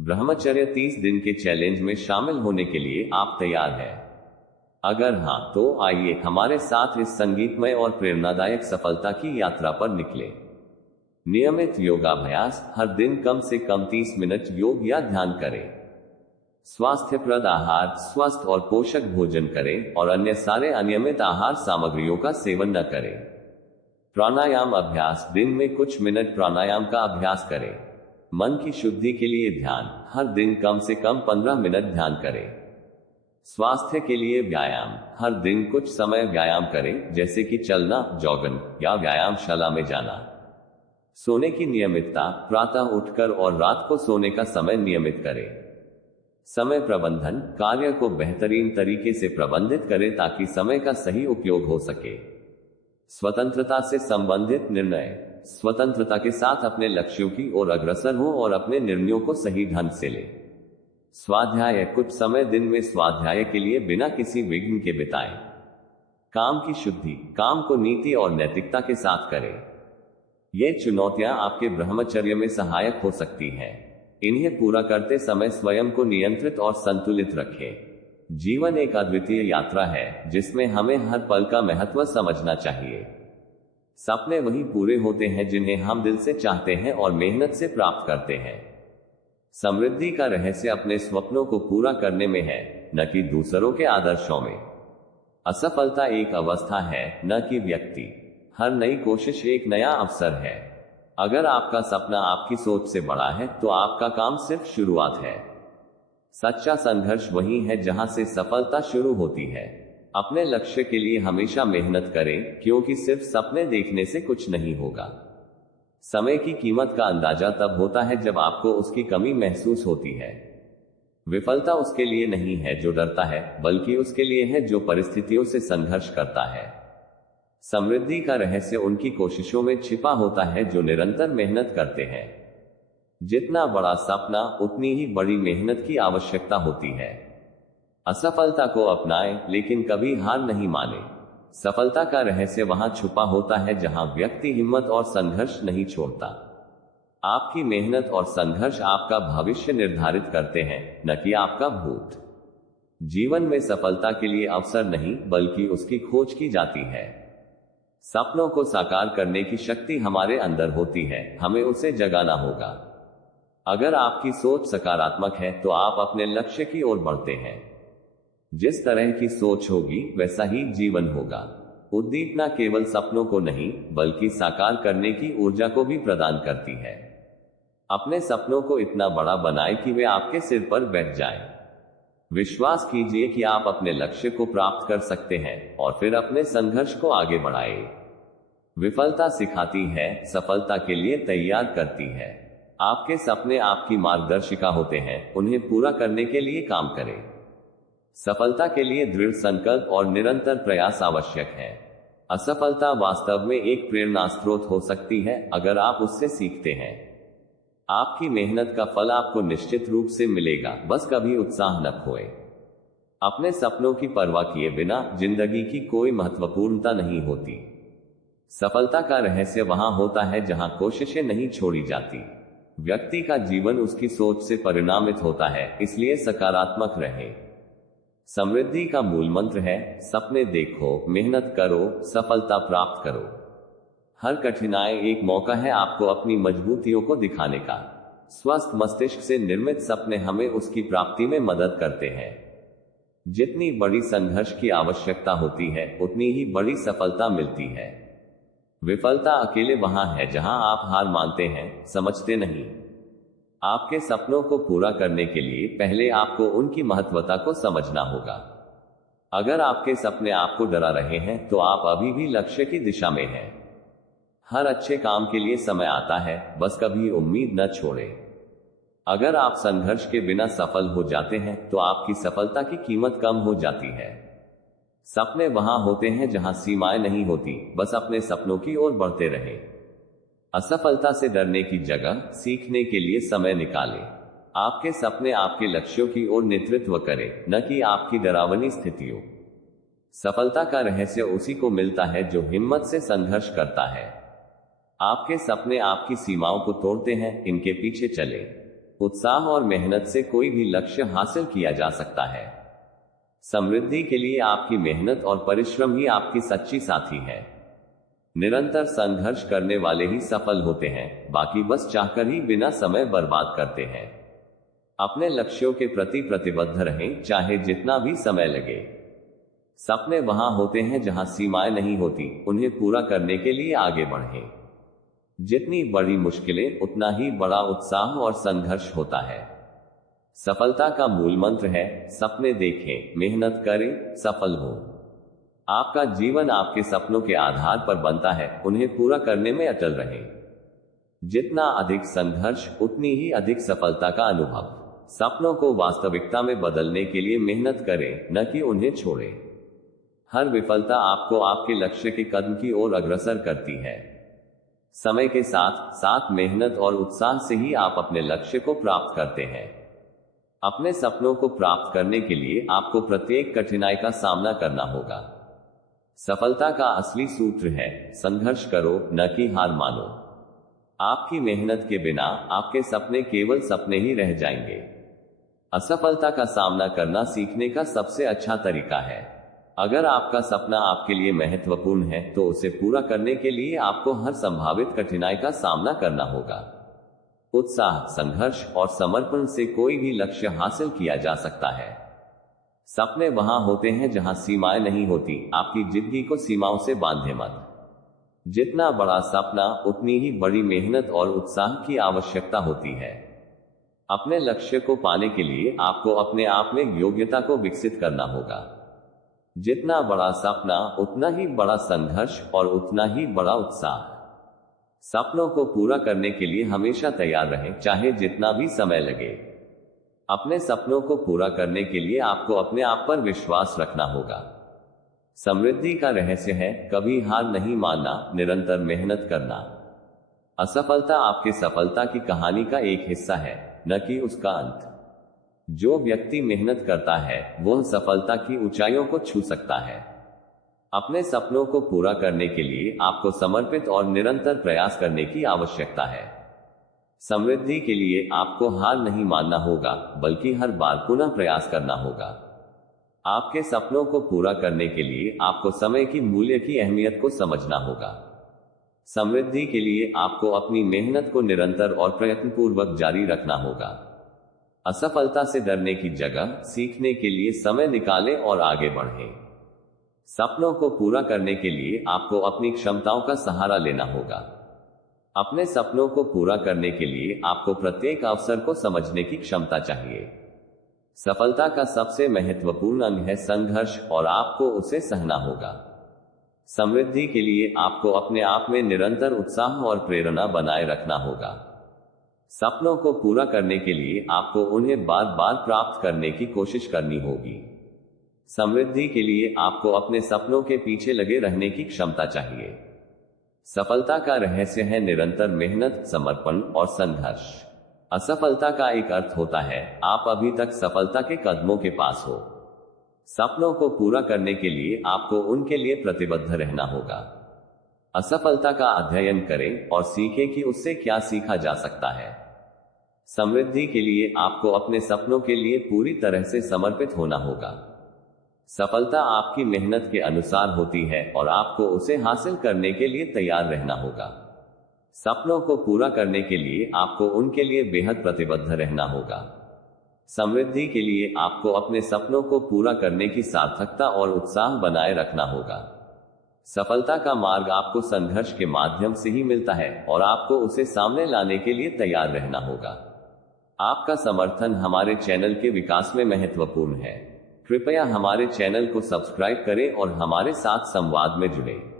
ब्रह्मचर्य 30 दिन के चैलेंज में शामिल होने के लिए आप तैयार हैं? अगर हाँ, तो आइए हमारे साथ इस संगीतमय और प्रेरणादायक सफलता की यात्रा पर निकले। नियमित योगाभ्यास, हर दिन कम से कम 30 मिनट योग या ध्यान करें। स्वास्थ्यप्रद आहार, स्वस्थ और पोषक भोजन करें और अन्य सारे अनियमित आहार सामग्रियों का सेवन न करें। प्राणायाम अभ्यास, दिन में कुछ मिनट प्राणायाम का अभ्यास करें। मन की शुद्धि के लिए ध्यान, हर दिन कम से कम 15 मिनट ध्यान करें। स्वास्थ्य के लिए व्यायाम, हर दिन कुछ समय व्यायाम करें, जैसे कि चलना, जॉगिंग या व्यायामशाला में जाना। सोने की नियमितता, प्रातः उठकर और रात को सोने का समय नियमित करें। समय प्रबंधन, कार्य को बेहतरीन तरीके से प्रबंधित करें ताकि समय का सही उपयोग हो सके। स्वतंत्रता से संबंधित निर्णय, स्वतंत्रता के साथ अपने लक्ष्यों की ओर अग्रसर हो और अपने निर्णयों को सही ढंग से ले। स्वाध्याय, कुछ समय दिन में स्वाध्याय के लिए बिना किसी विघ्न के बिताएं। काम की शुद्धि, काम को नीति और नैतिकता के साथ करें। ये चुनौतियां आपके ब्रह्मचर्य में सहायक हो सकती हैं। इन्हें पूरा करते समय स्वयं को नियंत्रित और संतुलित रखें। जीवन एक अद्वितीय यात्रा है जिसमें हमें हर पल का महत्व समझना चाहिए। सपने वही पूरे होते हैं जिन्हें हम दिल से चाहते हैं और मेहनत से प्राप्त करते हैं। समृद्धि का रहस्य अपने स्वप्नों को पूरा करने में है, न कि दूसरों के आदर्शों में। असफलता एक अवस्था है, न कि व्यक्ति। हर नई कोशिश एक नया अवसर है। अगर आपका सपना आपकी सोच से बड़ा है तो आपका काम सिर्फ शुरुआत है। सच्चा संघर्ष वही है जहां से सफलता शुरू होती है। अपने लक्ष्य के लिए हमेशा मेहनत करें, क्योंकि सिर्फ सपने देखने से कुछ नहीं होगा। समय की कीमत का अंदाजा तब होता है जब आपको उसकी कमी महसूस होती है। विफलता उसके लिए नहीं है जो डरता है, बल्कि उसके लिए है जो परिस्थितियों से संघर्ष करता है। समृद्धि का रहस्य उनकी कोशिशों में छिपा होता है जो निरंतर मेहनत करते हैं। जितना बड़ा सपना, उतनी ही बड़ी मेहनत की आवश्यकता होती है। असफलता को अपनाएं, लेकिन कभी हार नहीं माने। सफलता का रहस्य वहां छुपा होता है जहां व्यक्ति हिम्मत और संघर्ष नहीं छोड़ता। आपकी मेहनत और संघर्ष आपका भविष्य निर्धारित करते हैं, न कि आपका भूत। जीवन में सफलता के लिए अवसर नहीं, बल्कि उसकी खोज की जाती है। सपनों को साकार करने की शक्ति हमारे अंदर होती है, हमें उसे जगाना होगा। अगर आपकी सोच सकारात्मक है तो आप अपने लक्ष्य की ओर बढ़ते हैं। जिस तरह की सोच होगी वैसा ही जीवन होगा। उद्दीपना केवल सपनों को नहीं, बल्कि साकार करने की ऊर्जा को भी प्रदान करती है। अपने सपनों को इतना बड़ा बनाएं कि वे आपके सिर पर बैठ जाएं। विश्वास कीजिए कि आप अपने लक्ष्य को प्राप्त कर सकते हैं और फिर अपने संघर्ष को आगे बढ़ाएं। विफलता सिखाती है, सफलता के लिए तैयार करती है। आपके सपने आपकी मार्गदर्शिका होते हैं, उन्हें पूरा करने के लिए काम करें। सफलता के लिए दृढ़ संकल्प और निरंतर प्रयास आवश्यक है। असफलता वास्तव में एक प्रेरणा स्रोत हो सकती है अगर आप उससे सीखते हैं। आपकी मेहनत का फल आपको निश्चित रूप से मिलेगा, बस कभी उत्साह न खोएं। अपने सपनों की परवाह किए बिना जिंदगी की कोई महत्वपूर्णता नहीं होती। सफलता का रहस्य वहां होता है जहां कोशिशें नहीं छोड़ी जाती। व्यक्ति का जीवन उसकी सोच से परिणामित होता है, इसलिए सकारात्मक रहें। समृद्धि का मूल मंत्र है, सपने देखो, मेहनत करो, सफलता प्राप्त करो। हर कठिनाई एक मौका है आपको अपनी मजबूतियों को दिखाने का। स्वस्थ मस्तिष्क से निर्मित सपने हमें उसकी प्राप्ति में मदद करते हैं। जितनी बड़ी संघर्ष की आवश्यकता होती है, उतनी ही बड़ी सफलता मिलती है। विफलता अकेले वहां है जहां आप हार मानते हैं, समझते नहीं। आपके सपनों को पूरा करने के लिए पहले आपको उनकी महत्वता को समझना होगा। अगर आपके सपने आपको डरा रहे हैं तो आप अभी भी लक्ष्य की दिशा में हैं। हर अच्छे काम के लिए समय आता है, बस कभी उम्मीद न छोड़ें। अगर आप संघर्ष के बिना सफल हो जाते हैं तो आपकी सफलता की कीमत कम हो जाती है। सपने वहां होते हैं जहां सीमाएं नहीं होती, बस अपने सपनों की ओर बढ़ते रहें। असफलता से डरने की जगह सीखने के लिए समय निकालें। आपके सपने आपके लक्ष्यों की ओर नेतृत्व करें, न कि आपकी डरावनी स्थितियों। सफलता का रहस्य उसी को मिलता है जो हिम्मत से संघर्ष करता है। आपके सपने आपकी सीमाओं को तोड़ते हैं, इनके पीछे चलें। उत्साह और मेहनत से कोई भी लक्ष्य हासिल किया जा सकता है। समृद्धि के लिए आपकी मेहनत और परिश्रम ही आपकी सच्ची साथी है। निरंतर संघर्ष करने वाले ही सफल होते हैं, बाकी बस चाहकर ही बिना समय बर्बाद करते हैं। अपने लक्ष्यों के प्रति प्रतिबद्ध रहें, चाहे जितना भी समय लगे। सपने वहां होते हैं जहां सीमाएं नहीं होती, उन्हें पूरा करने के लिए आगे बढ़ें। जितनी बड़ी मुश्किलें, उतना ही बड़ा उत्साह और संघर्ष होता है। सफलता का मूल मंत्र है, सपने देखें, मेहनत करें, सफल हो। आपका जीवन आपके सपनों के आधार पर बनता है, उन्हें पूरा करने में अटल रहें। जितना अधिक संघर्ष, उतनी ही अधिक सफलता का अनुभव। सपनों को वास्तविकता में बदलने के लिए मेहनत करें, न कि उन्हें छोड़ें। हर विफलता आपको आपके लक्ष्य के कदम की ओर अग्रसर करती है। समय के साथ साथ मेहनत और उत्साह से ही आप अपने लक्ष्य को प्राप्त करते हैं। अपने सपनों को प्राप्त करने के लिए आपको प्रत्येक कठिनाई का सामना करना होगा। सफलता का असली सूत्र है, संघर्ष करो, न कि हार मानो। आपकी मेहनत के बिना आपके सपने केवल सपने ही रह जाएंगे। असफलता का सामना करना सीखने का सबसे अच्छा तरीका है। अगर आपका सपना आपके लिए महत्वपूर्ण है, तो उसे पूरा करने के लिए आपको हर संभावित कठिनाई का सामना करना होगा। उत्साह, संघर्ष और समर्पण से कोई भी लक्ष्य हासिल किया जा सकता है। सपने वहां होते हैं जहां सीमाएं नहीं होती। आपकी जिंदगी को सीमाओं से बांधे मत। जितना बड़ा सपना, उतनी ही बड़ी मेहनत और उत्साह की आवश्यकता होती है। अपने लक्ष्य को पाने के लिए आपको अपने आप में योग्यता को विकसित करना होगा। जितना बड़ा सपना, उतना ही बड़ा संघर्ष और उतना ही बड़ा उत्साह। सपनों को पूरा करने के लिए हमेशा तैयार रहें, चाहे जितना भी समय लगे। अपने सपनों को पूरा करने के लिए आपको अपने आप पर विश्वास रखना होगा। समृद्धि का रहस्य है, कभी हार नहीं मानना, निरंतर मेहनत करना। असफलता आपके सफलता की कहानी का एक हिस्सा है, न कि उसका अंत। जो व्यक्ति मेहनत करता है, वह सफलता की ऊंचाइयों को छू सकता है। अपने सपनों को पूरा करने के लिए आपको समर्पित और निरंतर प्रयास करने की आवश्यकता है। समृद्धि के लिए आपको हार नहीं मानना होगा, बल्कि हर बार पुनः प्रयास करना होगा। आपके सपनों को पूरा करने के लिए आपको समय की मूल्य की अहमियत को समझना होगा। समृद्धि के लिए आपको अपनी मेहनत को निरंतर और प्रयत्नपूर्वक जारी रखना होगा। असफलता से डरने की जगह सीखने के लिए समय निकालें और आगे बढ़ें। सपनों को पूरा करने के लिए आपको अपनी क्षमताओं का सहारा लेना होगा। अपने सपनों को पूरा करने के लिए आपको प्रत्येक अवसर को समझने की क्षमता चाहिए। सफलता का सबसे महत्वपूर्ण अंग है संघर्ष, और आपको उसे सहना होगा। समृद्धि के लिए आपको अपने आप में निरंतर उत्साह और प्रेरणा बनाए रखना होगा। सपनों को पूरा करने के लिए आपको उन्हें बार बार प्राप्त करने की कोशिश करनी होगी। समृद्धि के लिए आपको अपने सपनों के पीछे लगे रहने की क्षमता चाहिए। सफलता का रहस्य है निरंतर मेहनत, समर्पण और संघर्ष। असफलता का एक अर्थ होता है, आप अभी तक सफलता के कदमों के पास हो। सपनों को पूरा करने के लिए आपको उनके लिए प्रतिबद्ध रहना होगा। असफलता का अध्ययन करें और सीखें कि उससे क्या सीखा जा सकता है। समृद्धि के लिए आपको अपने सपनों के लिए पूरी तरह से समर्पित होना होगा। सफलता आपकी मेहनत के अनुसार होती है और आपको उसे हासिल करने के लिए तैयार रहना होगा। सपनों को पूरा करने के लिए आपको उनके लिए बेहद प्रतिबद्ध रहना होगा। समृद्धि के लिए आपको अपने सपनों को पूरा करने की सार्थकता और उत्साह बनाए रखना होगा। सफलता का मार्ग आपको संघर्ष के माध्यम से ही मिलता है और आपको उसे सामने लाने के लिए तैयार रहना होगा। आपका समर्थन हमारे चैनल के विकास में महत्वपूर्ण है। कृपया हमारे चैनल को सब्सक्राइब करें और हमारे साथ संवाद में जुड़ें।